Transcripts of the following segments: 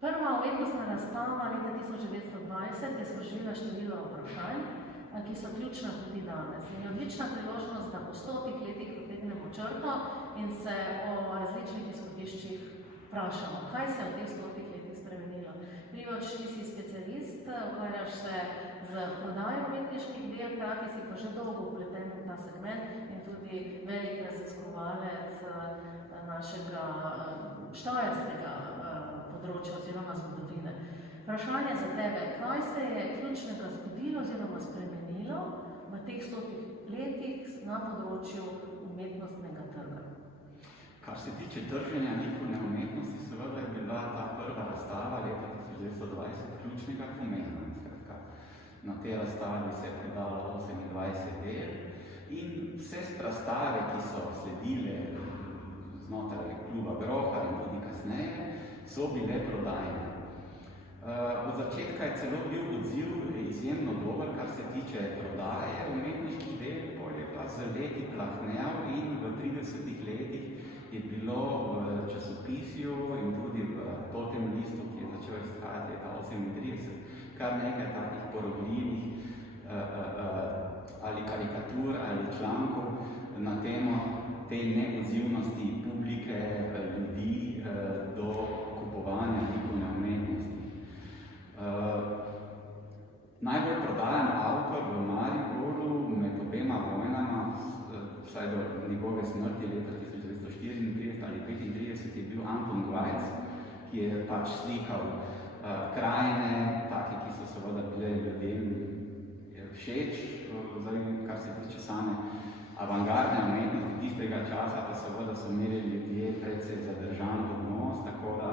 Prva umetnostna razstava leta 1920 je sprožila število vprašanj, ki so ključna tudi danes. In je odlična priložnost, da po 100 letih potegnemo črto in se o različnih izhodiščih vprašamo, kaj se je v teh 100 letih spremenilo. Primož, ti si specialist, ukvarjaš se z prodajo umetniških del, hkrati si pa že dolgo vpleten v ta segment in tudi velik raziskovalec našega štajerskega področja oziroma zgodovine. Vprašanje za tebe, kaj se je ključnega zgodilo oziroma spremenilo v teh 100 letih na področju umetnostnega trga? Kar se tiče trženja likovne umetnosti, seveda je bila ta prva razstava leta 1920 ključnega pomena. Na tej razstavi se je prodalo 28 del in vse razstave, ki so sledile znotraj kluba Grohar in tudi kasneje, so bile prodajne. Od začetka je celo bil odziv izjemno dober, kar se tiče prodaje umetniških del, potem je pa z leti plahnel in v 30 letih je bilo v časopisju in tudi v Totem listu, ki je začel izhajati leta 1938, kar nekaj takih porobljivih ali karikatur ali člankov na temo te neodzivnosti publike, ljudi do kupovanja likovne umetnosti. Najbolj prodajan avtor v Mariboru med obema vojnama, vsaj do njegove smrti leta 1934 ali 1935, je bil Anton Gvajc, ki je pač slikal krajine, take, ki so seveda bile ljudem všeč, kar se tiče same avangardne umetnosti tistega časa, pa seveda so imeli ljudje precej zadržan odnos, tako da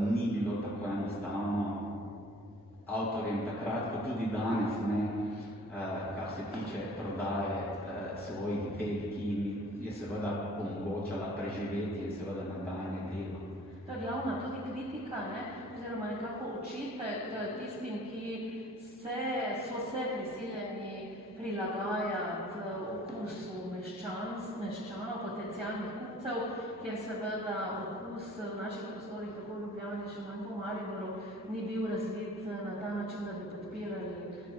ni bilo tako enostavno avtorjem takrat, kot tudi danes, ne, kar se tiče prodaje svojih del, ki jim je seveda omogočala preživeti in seveda nadaljnje delo. To je glavna tudi kritika, oziroma nekako očitek tistim, ki so se prisiljeni prilagajati okusu meščanov, potencialnih kupcev, kjer seveda okus v naših prostorih, tako v Ljubljani, še manj po Mariboru, ni bil razvit na ta način, da bi podpirali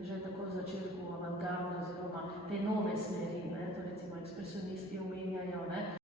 že tako v začetku avantgardne oziroma te nove smeri, to recimo ekspresionisti omenjajo,